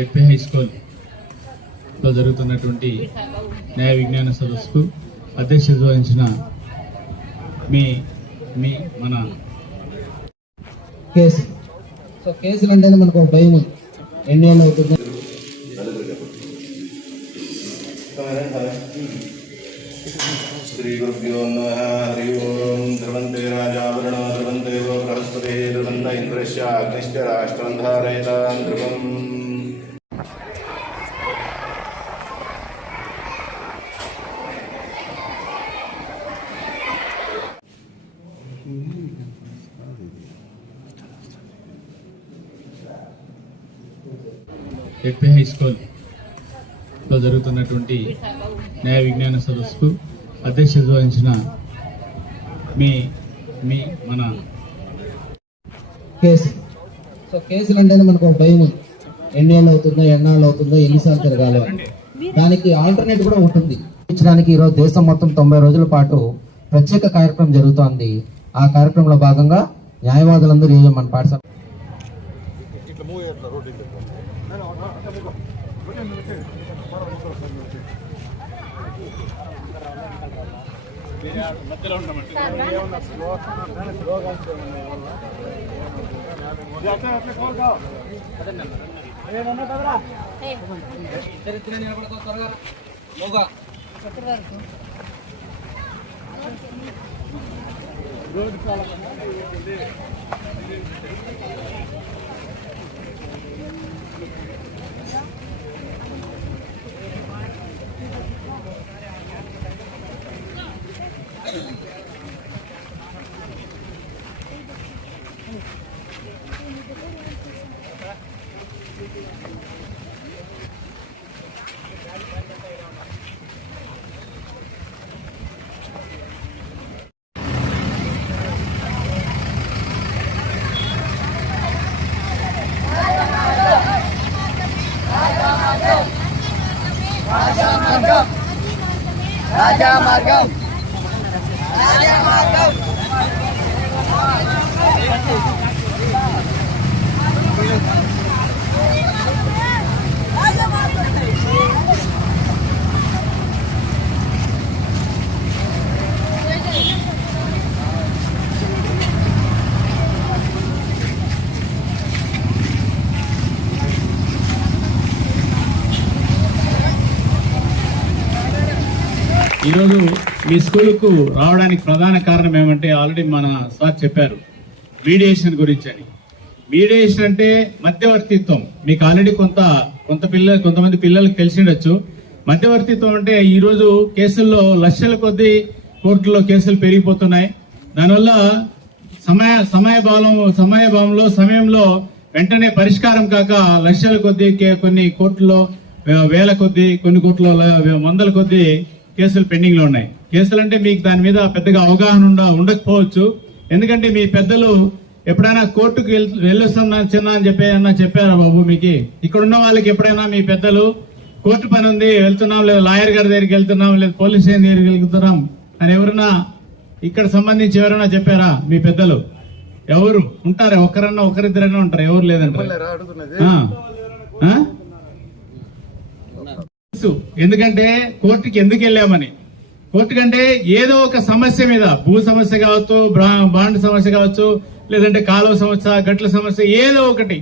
ఎడ్పీ high స్కూల్లో జరుగుతున్నటువంటి న్యాయ విజ్ఞాన సదస్సుకు అధ్యక్షత వహించిన మన కేసులు అంటేనే మనకు ఒక భయం ఎన్నేళ్ళు అవుతుంది. శ్రీ గురుభ్యో నమః. హరి ఓం. ధ్రువంతే రాజావరణ ధ్రువంతే బృహస్పతే ధ్రువంత ఇంద్రశ్చ అగ్నిశ్చ రాష్ట్రం ధారయతాం ధ్రువం. ఎడ్పీ హై స్కూల్లో జరుగుతున్నటువంటి న్యాయ విజ్ఞాన సదస్సుకు అధ్యక్షత వహించిన మన కేసులు అంటేనే మనకు ఒక భయం ఎన్నేళ్ళు అవుతుందో ఎన్నాళ్ళు అవుతుందో ఎన్నిసార్లు తిరగాలి. దానికి ఆల్టర్నేట్ కూడా ఉంటుంది. ఈరోజు దేశం మొత్తం 90 రోజుల పాటు ప్రత్యేక కార్యక్రమం జరుగుతోంది. ఆ కార్యక్రమంలో భాగంగా న్యాయవాదులందరూ ఈరోజు మన పాఠశాల రాజామార్గం ఈరోజు మీ స్కూల్కు రావడానికి ప్రధాన కారణం ఏమంటే ఆల్రెడీ మన సార్ చెప్పారు మీడియేషన్ గురించి అని. మీడియేషన్ అంటే మధ్యవర్తిత్వం. మీకు ఆల్రెడీ కొంతమంది పిల్లలకు తెలిసిండొచ్చు. మధ్యవర్తిత్వం అంటే ఈరోజు కేసుల్లో లక్షల కొద్దీ కోర్టులో కేసులు పెరిగిపోతున్నాయి. దానివల్ల సమయంలో వెంటనే పరిష్కారం కాక లక్షల కొద్దీ కొన్ని కోర్టులో వేల కొద్దీ, కొన్ని కోర్టులో వందల కొద్దీ కేసులు పెండింగ్ లో ఉన్నాయి. కేసులు అంటే మీకు దాని మీద పెద్దగా అవగాహన ఉండకపోవచ్చు. ఎందుకంటే మీ పెద్దలు ఎప్పుడైనా కోర్టుకు వెళ్ళొస్తున్నా చిన్న అని చెప్పారా బాబు? మీకు ఇక్కడ ఉన్న వాళ్ళకి ఎప్పుడైనా మీ పెద్దలు కోర్టు పని ఉంది వెళ్తున్నాం, లేదా లాయర్ గారి దగ్గరికి వెళ్తున్నాం, లేదా పోలీస్ స్టేషన్ దగ్గరికి వెళ్తున్నాం అని ఎవరైనా ఇక్కడ సంబంధించి ఎవరైనా చెప్పారా? మీ పెద్దలు ఎవరు ఉంటారా? ఒకరిద్దరైనా ఉంటారు, ఎవరు లేదంటారు. ఎందుకంటే కోర్టుకి ఎందుకు వెళ్ళామని. కోర్టు కంటే ఏదో ఒక సమస్య మీద, భూ సమస్య కావచ్చు, బాండ్ సమస్య కావచ్చు, లేదంటే కాలువ సమస్య, గట్ల సమస్య, ఏదో ఒకటి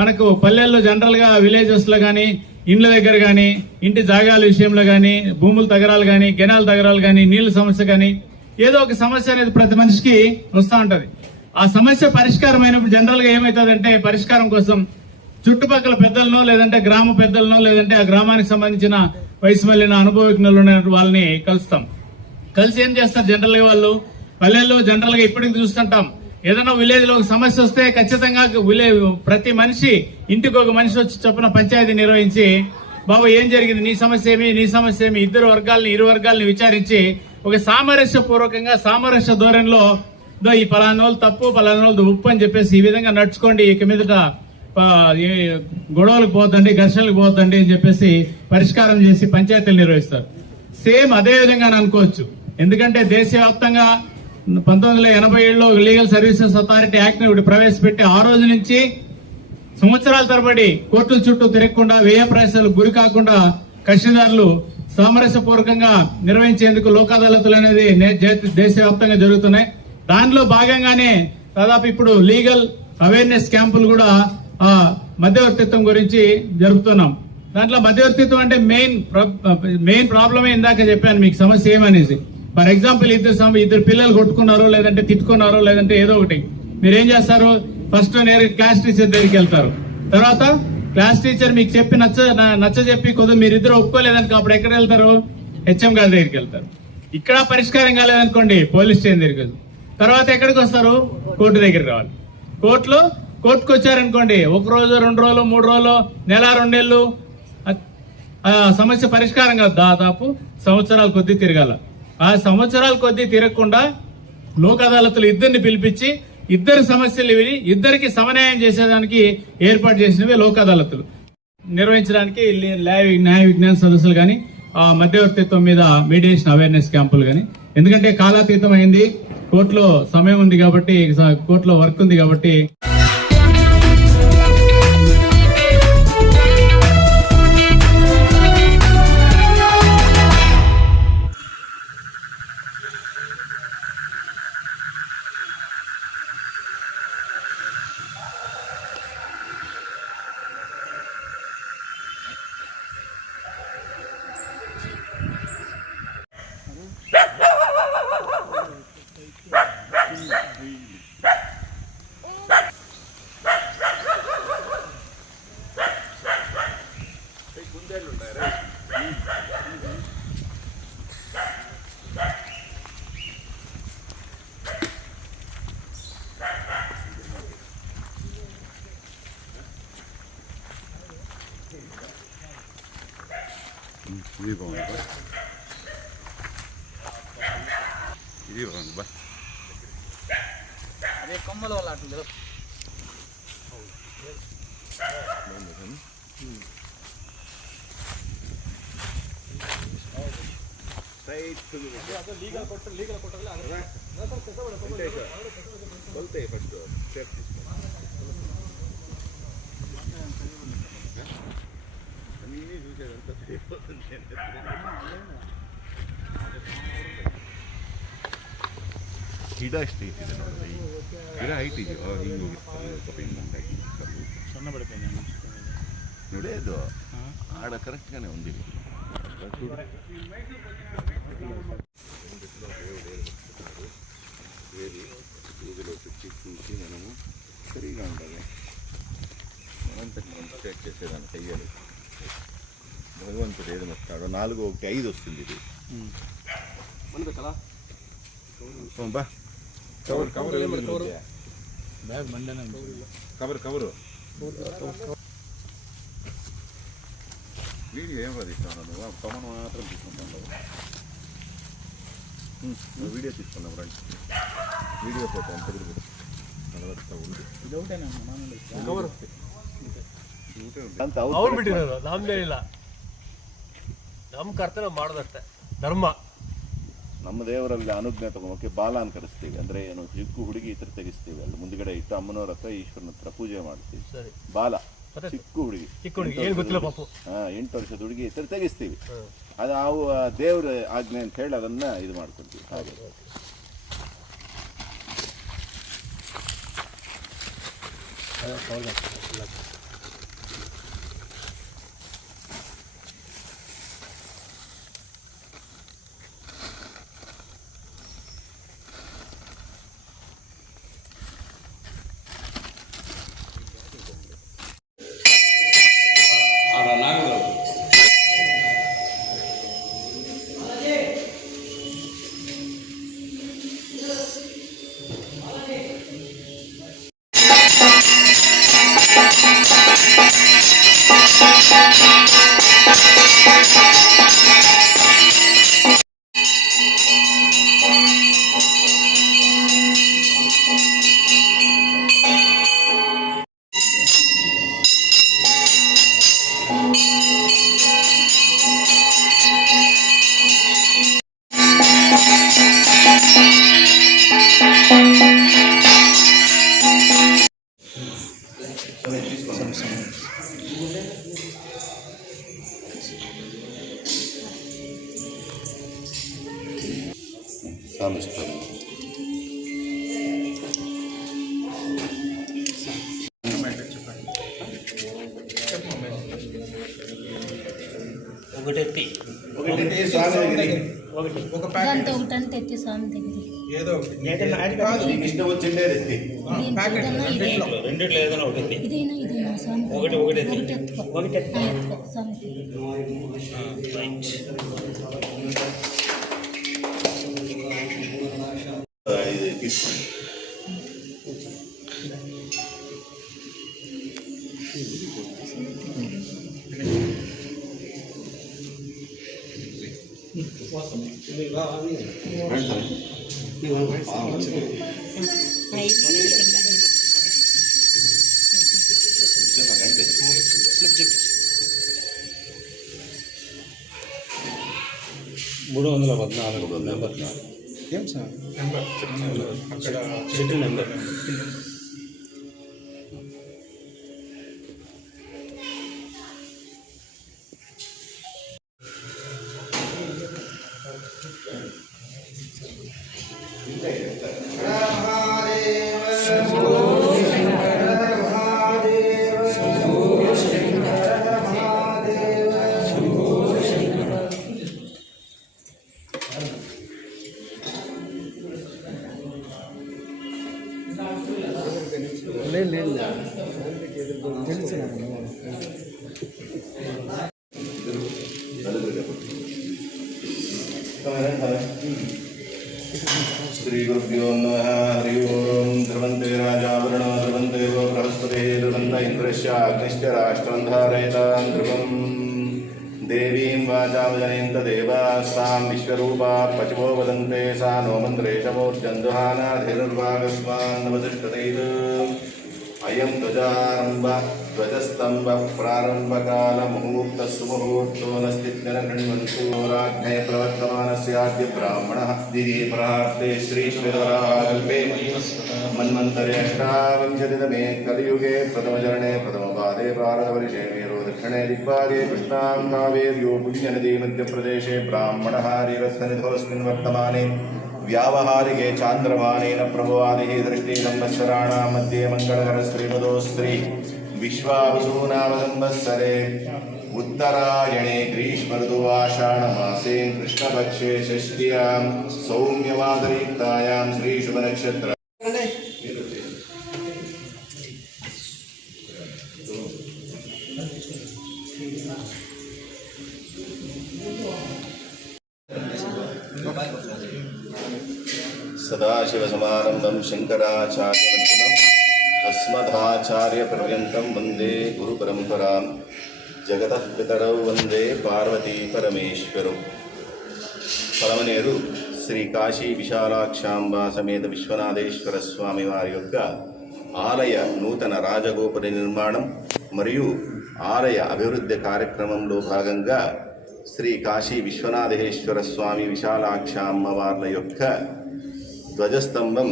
మనకు పల్లెల్లో జనరల్ గా విలేజెస్ లో గానీ, ఇండ్ల దగ్గర గానీ, ఇంటి జాగాల విషయంలో గానీ, భూముల తగరాలు గానీ, కెనాల తగరాలు గానీ, నీళ్ల సమస్య గానీ, ఏదో ఒక సమస్య అనేది ప్రతి మనిషికి వస్తూ ఉంటది. ఆ సమస్య పరిష్కారం అయినప్పుడు జనరల్ గా ఏమవుతుందంటే, పరిష్కారం కోసం చుట్టుపక్కల పెద్దలను, లేదంటే గ్రామ పెద్దలను, లేదంటే ఆ గ్రామానికి సంబంధించిన వయసు మళ్ళిన అనుభవజ్ఞులు వాళ్ళని కలుస్తాం. కలిసి ఏం చేస్తారు జనరల్ గా వాళ్ళు పల్లెల్లో జనరల్ గా ఇప్పటికి చూస్తుంటాం. ఏదైనా విలేజ్ లో ఒక సమస్య వస్తే ఖచ్చితంగా ప్రతి మనిషి ఇంటికి ఒక మనిషి వచ్చి చొప్పున పంచాయతీ నిర్వహించి, బాబు ఏం జరిగింది, నీ సమస్య ఏమి, ఇరు వర్గాల్ని విచారించి ఒక సామరస్యపూర్వకంగా సామరస్య ధోరణిలో ఈ పలానా వాళ్ళు తప్పు, పలానా వాళ్ళు ఉప్పు అని చెప్పేసి ఈ విధంగా నడుచుకోండి, ఇక మీదట గొడవలకు పోతండి, ఘర్షణలకు పోతండి అని చెప్పేసి పరిష్కారం చేసి పంచాయతీలు నిర్వహిస్తారు. సేమ్ అదే విధంగా అనుకోవచ్చు. ఎందుకంటే దేశవ్యాప్తంగా 1987లో లీగల్ సర్వీసెస్ అథారిటీ యాక్ట్ ని ప్రవేశపెట్టి ఆ రోజు నుంచి సంవత్సరాల తరబడి కోర్టుల చుట్టూ తిరగకుండా వ్యయ ప్రయాసాలకు గురి కాకుండా కక్షిదారులు సామరస్యపూర్వకంగా నిర్వహించేందుకు లోక్ అదాలతులు అనేది దేశవ్యాప్తంగా జరుగుతున్నాయి. దానిలో భాగంగానే దాదాపు ఇప్పుడు లీగల్ అవేర్నెస్ క్యాంపులు కూడా ఆ మధ్యవర్తిత్వం గురించి జరుపుతున్నాం. దాంట్లో మధ్యవర్తిత్వం అంటే మెయిన్ ప్రాబ్లమే ఇందాక చెప్పాను మీకు సమస్య ఏమనేసి. ఫర్ ఎగ్జాంపుల్ ఇద్దరు పిల్లలు కొట్టుకున్నారో లేదంటే తిట్టుకున్నారో లేదంటే ఏదో ఒకటి, మీరేం చేస్తారు? ఫస్ట్ నేరుగా క్లాస్ టీచర్ దగ్గరికి వెళ్తారు. తర్వాత క్లాస్ టీచర్ మీకు చెప్పి నచ్చ చెప్పి కొద్దిగా మీరిద్దరు ఒప్పుకోలేదనుకో అప్పుడు ఎక్కడ వెళ్తారు? హెచ్ఎం గారి దగ్గరికి వెళ్తారు. ఇక్కడ పరిష్కారం కాలేదనుకోండి పోలీస్ స్టేషన్ దగ్గరికి వెళ్తారు. తర్వాత ఎక్కడికి వస్తారు? కోర్టు దగ్గరికి రావాలి. కోర్టుకు వచ్చారనుకోండి, ఒక రోజు 2 రోజులు 3 రోజులు నెల 2 నెలలు సమస్య పరిష్కారం కాదు, దాదాపు సంవత్సరాల కొద్దీ తిరగాల. ఆ సంవత్సరాల కొద్దీ తిరగకుండా లోక్ అదాలతులు ఇద్దరిని పిలిపించి ఇద్దరి సమస్యలు విని ఇద్దరికి సమన్యాయం చేసేదానికి ఏర్పాటు చేసినవి లోక్ అదాలతులు. నిర్వహించడానికి న్యాయ విజ్ఞాన సదస్సులు కానీ మధ్యవర్తిత్వం మీద మీడియేషన్ అవేర్నెస్ క్యాంపులు కానీ, ఎందుకంటే కాలాతీతం అయింది, కోర్టులో సమయం ఉంది కాబట్టి, కోర్టులో వర్క్ ఉంది కాబట్టి. ఇది బాగుంది, ఇది బాగుంది బా. అదే కొమ్మల వల్ల అట్లా ಗಿಡ ಎಷ್ಟು ಐತಿದೆ ನೋಡಿ, ಗಿಡ ಹೈಟ್ ಇದೆ, ಹಿಂಗೆ ಹೋಗಿರ್ತಾರೆ ನೋಡಿ, ಅದು ఆడ కరెక్ట్గానే ఉంది. వీధిలో చుట్టి చూసి మనము సరిగా ఉండాలి, మనంతటి మనం సెట్ చేసేదాన్ని చెయ్యాలి. భగవంతుడు ఏది వస్తాడో 4 1 5 వస్తుంది ఇది. బా కవర్ కవరు వీడియో ఏం తీస్తున్నావు నువ్వు? పవన్ మాత్రం తీసుకుంటాను. వీడియో తీసుకున్నాం రండి, వీడియో ఫోటో అంత నలవత్తా ఉంది. ಅವ್ರು ಬಿಟ್ಟಿರೋದು ನಮ್ದೇನಿಲ್ಲ, ನಮ್ಮ ಕರ್ತವ್ಯ ಮಾಡೋದಷ್ಟೇ ಧರ್ಮ. ನಮ್ಮ ದೇವರಲ್ಲಿ ಅನುಜ್ಞೆ ತಗೊಂಡೋಕೆ ಬಾಲನ್ ಕರೆಸ್ತೀವಿ, ಅಂದ್ರೆ ಏನು ಚಿಕ್ಕ ಹುಡುಗಿ ಇತರ ತೆಗಿಸ್ತೀವಿ, ಅಲ್ಲಿ ಮುಂದ್ಗಡೆ ಇಟ್ಟು ಅಮ್ಮನವ್ರ ಹತ್ರ ಈಶ್ವರನ ಹತ್ರ ಪೂಜೆ ಮಾಡ್ತೀವಿ. ಸರಿ, ಬಾಲ ಚಿಕ್ಕ ಹುಡುಗಿ ಏನು ಗೊತ್ತಿಲ್ಲ ಪಾಪು, 8 ವರ್ಷದ ಹುಡುಗಿ ಇತರ ತೆಗಿಸ್ತೀವಿ. ಅದು ನಾವು ದೇವ್ರ ಆಜ್ಞೆ ಅಂತ ಹೇಳಿ ಅದನ್ನ ಇದು ಮಾಡ್ಕೊಳ್ತೀವಿ. ಹಾಗೆ స్వామి ఇస్తారు. దాంతో ఒకటని తెచ్చి స్వామి దగ్గర ఏదో నీకు ఇష్టం వచ్చిందే ఎత్తి. రెండిట్లో ఏదైనా ఒకటి ఇదేనా స్వామి ఒకటి ఎత్తుకో స్వామి ఇది తీసుకోండి. ఏం సార్ నెంబర్ అక్కడ షెడ్యూల్ నెంబర్ శ్రీ గురుభ్యో నమః. హరి ఓం. ధ్రువంతే రాజావరుణో ధ్రువంతేవ బృహస్పతి ధ్రువంత ఇంద్రస్య అగ్నిశ్చ రాష్ట్రం ధారయతాం ధ్రువం. దేవీం వాచాం జనయంత దేవాస్తాం విశ్వరూపా పశవో వదంతే సా నో మంత్రేషమోర్జందుహానాధిర్వాగస్మాన్ నవతిష్టతైత్. అయం ధ్వజారంభ ధ్వజస్తంభ ప్రారంభకాల ముహూర్త సుముహూర్తో నస్థిత్యనగృణ్వంతు. రాజ్ఞయ ప్రవర్తమానస్యాద్య బ్రాహ్మణః దిది ప్రార్తే శ్రీశ్వరాకల్పే మన్వంతరే అష్టావింశతితమే కలియుగే ప్రథమచరణే ప్రథమపాదే భారతవర్షే మేరో దక్షిణే దిగ్భాగే కృష్ణాం కావేర్యో పుణ్యనదీ మధ్యప్రదేశే బ్రాహ్మణः రీరస్థనిధోऽस्मिन् వర్తమానే व्यावहारिके चांद्रमानेन प्रभवादिः दृष्टि संवत्सराणां मध्ये मंगलकरश्रीमदो श्री विश्वावसुनाम संवत्सरे उत्तरायणे ग्रीष्मऋतुवाषाढमासे कृष्णपक्षे षष्ट्यां सौम्यवादयुक्तायां श्रीशुभनक्षत्र सदाशिवसमारम्भं शङ्कराचार्यमध्यमम् अस्मदाचार्यपर्यन्तं वन्दे गुरुपरम्परां. जगतः पितरौ वन्दे पार्वती परमेश्वरौ. పలమనేరు శ్రీ కాశీ విశాలాక్షాంబ సమేత విశ్వనాథేశ్వర స్వామి వారి యొక్క ఆలయ నూతన రాజగోపుర నిర్మాణం మరియు ఆలయ అభివృద్ధి కార్యక్రమంలో భాగంగా శ్రీ కాశీ విశ్వనాథేశ్వర స్వామి విశాలాక్షాంబ వార్ల యొక్క ధ్వజస్తంభం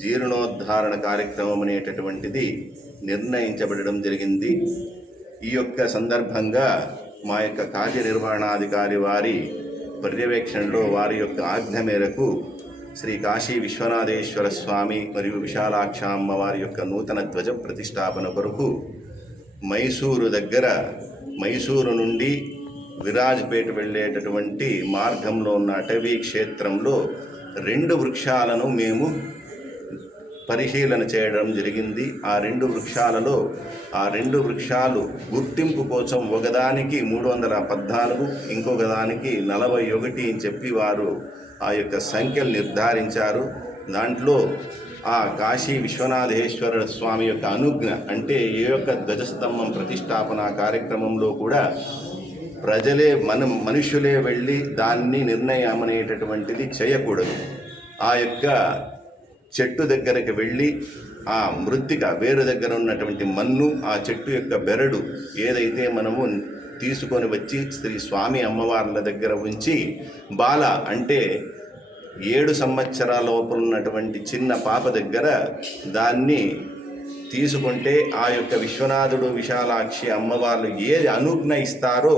జీర్ణోద్ధారణ కార్యక్రమం అనేటటువంటిది నిర్ణయించబడడం జరిగింది. ఈ యొక్క సందర్భంగా మా యొక్క కార్యనిర్వహణాధికారి వారి పర్యవేక్షణలో వారి యొక్క ఆజ్ఞ మేరకు శ్రీ కాశీ విశ్వనాథేశ్వర స్వామి మరియు విశాలాక్షాంబ వారి యొక్క నూతన ధ్వజ ప్రతిష్టాపన కొరకు మైసూరు నుండి విరాజ్పేట వెళ్ళేటటువంటి మార్గంలో ఉన్న అటవీ క్షేత్రంలో 2 వృక్షాలను మేము పరిశీలన చేయడం జరిగింది. ఆ 2 వృక్షాలలో ఆ 2 వృక్షాలు గుర్తింపు కోసం ఒకదానికి 314 ఇంకొక దానికి 41 అని చెప్పి వారు ఆ యొక్క సంఖ్యలు నిర్ధారించారు. దాంట్లో ఆ కాశీ విశ్వనాథేశ్వర స్వామి యొక్క అనుజ్ఞ అంటే ఈ యొక్క ధ్వజస్తంభం ప్రతిష్టాపన కార్యక్రమంలో కూడా మనుషులే వెళ్ళి దాన్ని నిర్ణయం అనేటటువంటిది చేయకూడదు. ఆ యొక్క చెట్టు దగ్గరికి వెళ్ళి ఆ మృత్తిక వేరు దగ్గర ఉన్నటువంటి మన్ను ఆ చెట్టు యొక్క బెరడు ఏదైతే మనము తీసుకొని వచ్చి శ్రీ స్వామి అమ్మవార్ల దగ్గర ఉంచి బాల అంటే 7 సంవత్సరాల లోపల ఉన్నటువంటి చిన్న పాప దగ్గర దాన్ని తీసుకుంటే ఆ యొక్క విశ్వనాథుడు విశాలాక్షి అమ్మవార్లు ఏది అనుజ్ఞ ఇస్తారో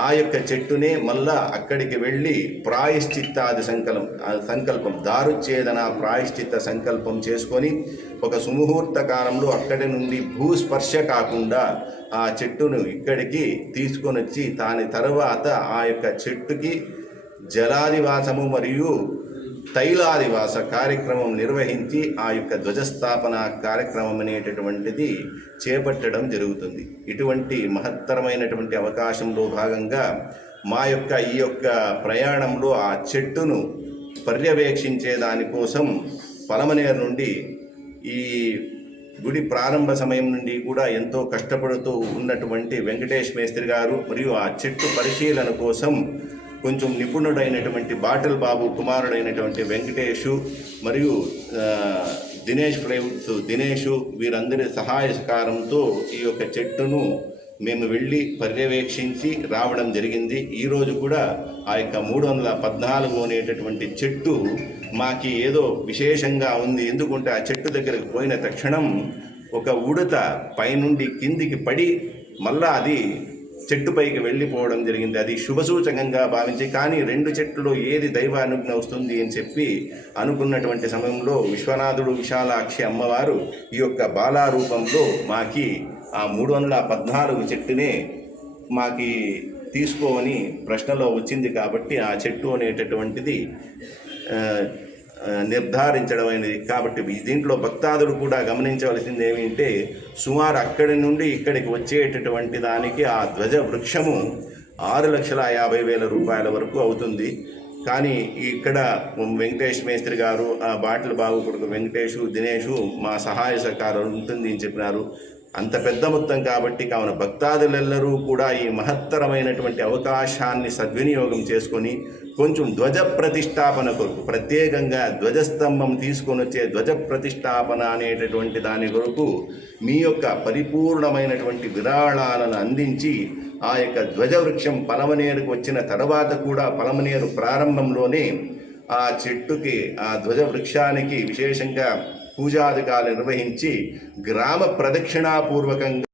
ఆ యొక్క చెట్టునే మళ్ళా అక్కడికి వెళ్ళి ప్రాయశ్చిత్తాది సంకల్పం దారుచ్ఛేదన ప్రాయశ్చిత్త సంకల్పం చేసుకొని ఒక సుముహూర్త కాలంలో అక్కడి నుండి భూస్పర్శ కాకుండా ఆ చెట్టును ఇక్కడికి తీసుకొని వచ్చి దాని తర్వాత ఆ యొక్క చెట్టుకి జలాదివాసము మరియు తైలాదివాస కార్యక్రమం నిర్వహించి ఆ యొక్క ధ్వజస్థాపన కార్యక్రమం అనేటటువంటిది చేపట్టడం జరుగుతుంది. ఇటువంటి మహత్తరమైనటువంటి అవకాశంలో భాగంగా మా యొక్క ఈ యొక్క ప్రయాణంలో ఆ చెట్టును పర్యవేక్షించే దానికోసం పలమనేరు నుండి ఈ గుడి ప్రారంభ సమయం నుండి కూడా ఎంతో కష్టపడుతూ ఉన్నటువంటి వెంకటేష్ మేస్త్రి గారు మరియు ఆ చెట్టు పరిశీలన కోసం కొంచెం నిపుణుడైనటువంటి బాటల్ బాబు కుమారుడైనటువంటి వెంకటేషు మరియు దినేష్ ఫ్లైవుడ్స్ దినేషు వీరందరి సహాయ సహకారంతో ఈ యొక్క చెట్టును మేము వెళ్ళి పర్యవేక్షించి రావడం జరిగింది. ఈరోజు కూడా ఆ యొక్క 314 అనేటటువంటి చెట్టు మాకి ఏదో విశేషంగా ఉంది. ఎందుకంటే ఆ చెట్టు దగ్గరకు పోయిన తక్షణం ఒక ఉడత పైనుండి కిందికి పడి మళ్ళా అది చెట్టుపైకి వెళ్ళిపోవడం జరిగింది. అది శుభసూచకంగా భావించి, కానీ 2 చెట్లలో ఏది దైవానుజ్ఞ వస్తుంది అని చెప్పి అనుకున్నటువంటి సమయంలో విశ్వనాథుడు విశాలాక్షి అమ్మవారు ఈ యొక్క బాలారూపంలో మాకి ఆ 314 చెట్టునే మాకి తీసుకోమని ప్రశ్నలో వచ్చింది. కాబట్టి ఆ చెట్టు అనేటటువంటిది నిర్ధారించడం అయినది. కాబట్టి దీంట్లో భక్తాదులు కూడా గమనించవలసింది ఏమిటంటే, సుమారు అక్కడి నుండి ఇక్కడికి వచ్చేటటువంటి దానికి ఆ ధ్వజ వృక్షము 6,50,000 రూపాయల వరకు అవుతుంది. కానీ ఇక్కడ వెంకటేష్ మేస్త్రి గారు, ఆ బాటల బాబు కొడుకు వెంకటేషు, దినేషు మా సహాయ సహకారం ఉంటుంది అని చెప్పినారు. అంత పెద్ద మొత్తం కాబట్టి కావున భక్తాదులెల్లరూ కూడా ఈ మహత్తరమైనటువంటి అవకాశాన్ని సద్వినియోగం చేసుకొని కొంచెం ధ్వజ ప్రతిష్టాపన కొరకు ప్రత్యేకంగా ధ్వజస్తంభం తీసుకొని వచ్చే ధ్వజ ప్రతిష్టాపన అనేటటువంటి దాని కొరకు మీ యొక్క పరిపూర్ణమైనటువంటి విరాళాలను అందించి ఆ యొక్క ధ్వజవృక్షం పలమనేరుకు వచ్చిన తర్వాత కూడా పలమనేరు ప్రారంభంలోనే ఆ చెట్టుకి ఆ ధ్వజ వృక్షానికి విశేషంగా పూజాధికారులు నిర్వహించి గ్రామ ప్రదక్షిణాపూర్వకంగా